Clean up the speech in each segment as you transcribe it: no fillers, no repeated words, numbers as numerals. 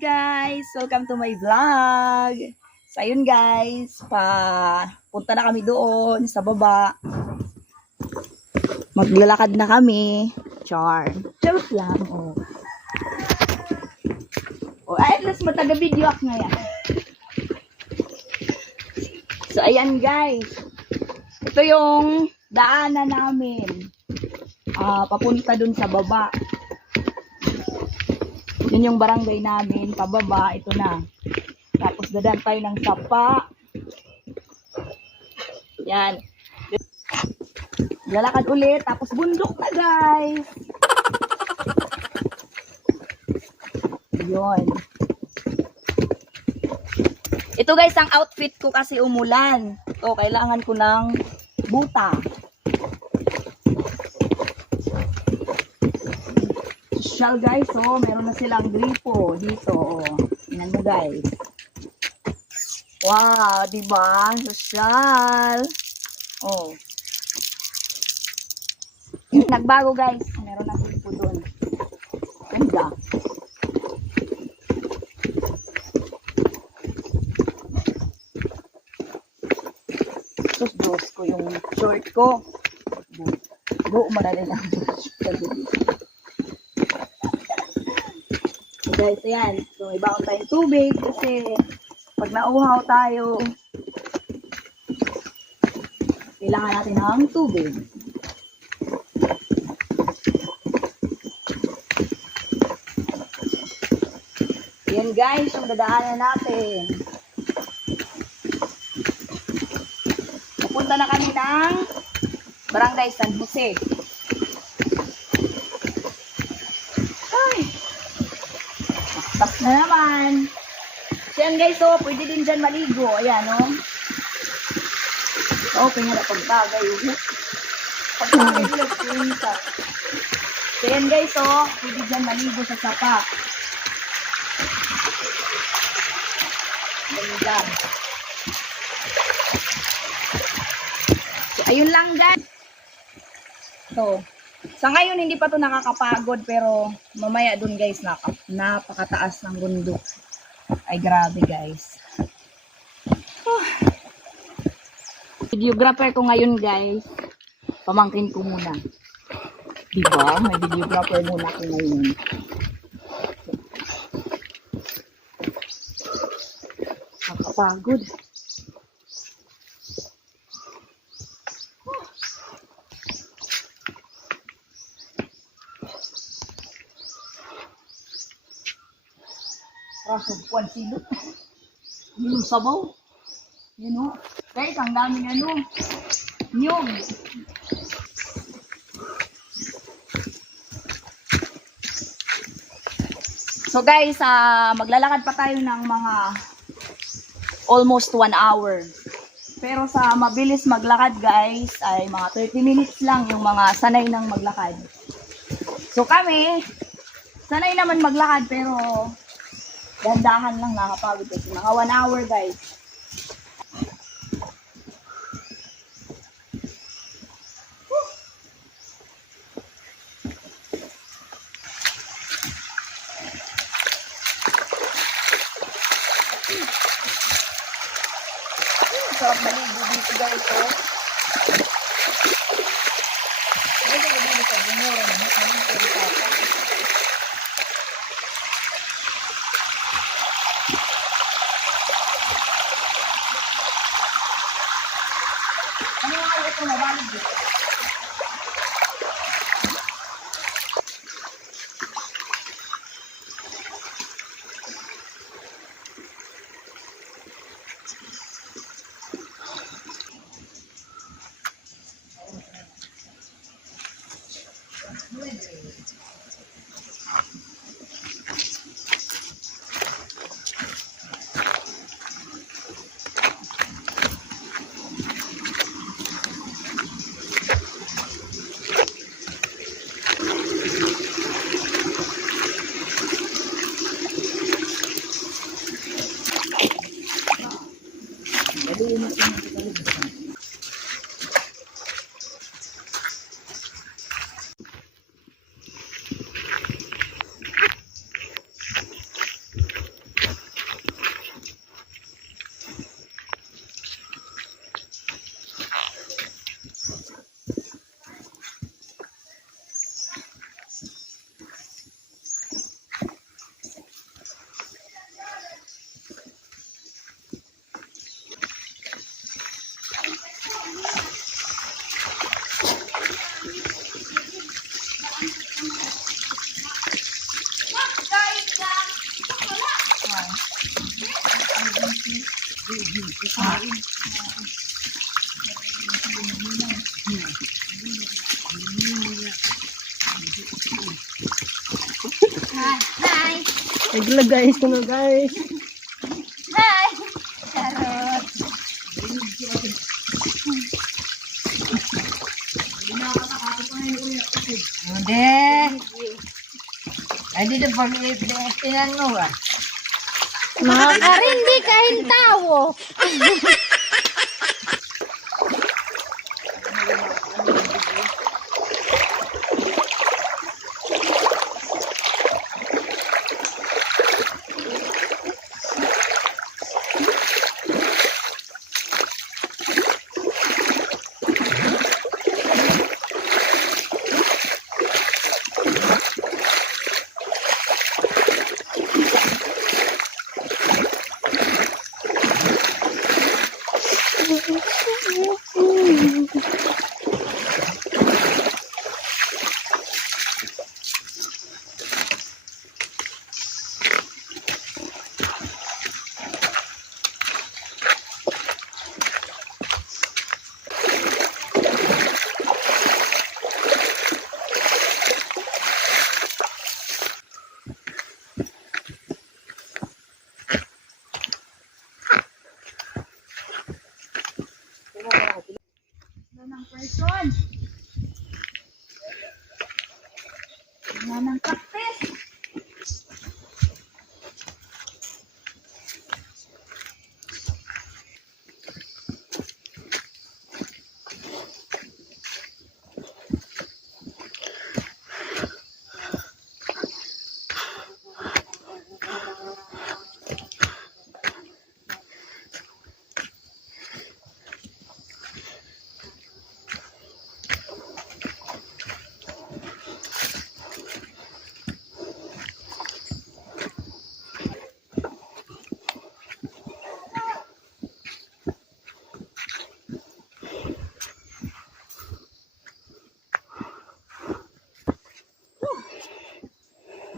Guys, welcome to my vlog. So ayun guys, punta na kami doon sa baba. Maglalakad na kami. Char. Joke lang. At least mataga-video ako ngayon. So ayan guys. Ito yung daanan namin. Papunta dun sa baba. Yun yung barangay namin, pababa, ito na. Tapos dadaan tayo ng sapa. Yan. Lalakad ulit, tapos bundok na guys. Yun. Ito guys, ang outfit ko kasi umulan. Ito, kailangan ko ng buta. Social guys, meron na silang gripo dito. Tingnan mo guys. Wow, diba? Social. Nagbago guys. Meron na gripo doon. Ganda. Diyos ko yung short ko. Buo mo na rin ang short. Guys, ayan. So, ibaon tayong tubig kasi pag nauhaw tayo, kailangan natin ng tubig. Ayan guys, yung dadaanan natin. Pupunta na kami ng Barangay San Jose. Tapos na naman. So yan guys, pwede din dyan maligo. Ayan, okay nga na pagtagay. Pagtagay ulit. So yan guys, pwede dyan maligo sa sapa. Ganda. So ayun lang guys. So, sa ngayon, hindi pa to nakakapagod, pero mamaya dun guys, napakataas ng bundok. Ay, grabe guys. Videographer ko ngayon guys, pamangkin ko muna. Diba? May videographer muna ko ngayon. Nakakapagod. Raso, kuwan silot. Yung sabaw. Yun guys, ang daming niyog. So guys, maglalakad pa tayo ng mga almost 1 hour. Pero sa mabilis maglakad guys, ay mga 30 minutes lang yung mga sanay ng maglakad. So kami, sanay naman maglakad pero dandahan lang, nakapagod kasi mga 1 hour guys. Sarap maligo dito guys. Ano nga ito na balik dito? Hi! Nagla guys, ito na guys. Hi! Charot! Hindi. Ay, dito pag-ipinan mo ba? Nakakarindi kahit tao. Ng person. Ng cactus.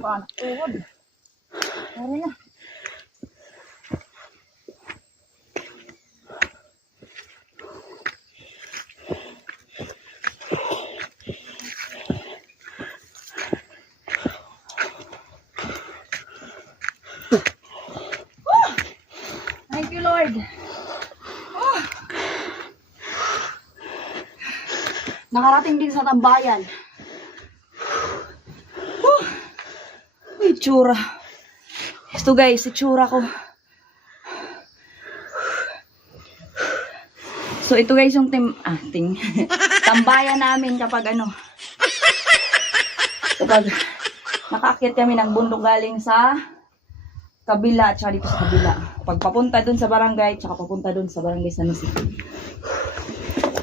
Paano tuhod? Dari na. Thank you, Lord. Nakarating din sa tambayan. Itsura. Ito guys, itsura ko. So ito guys yung tambayan namin kapag kapag nakaakyat kami ng bundok galing sa kabila at saka dito sa kabila. Pag papunta dun sa barangay, tsaka papunta dun sa barangay San Jose.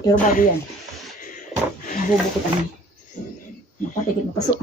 Pero bago yan, nabubukit kami. Napatikit na paso.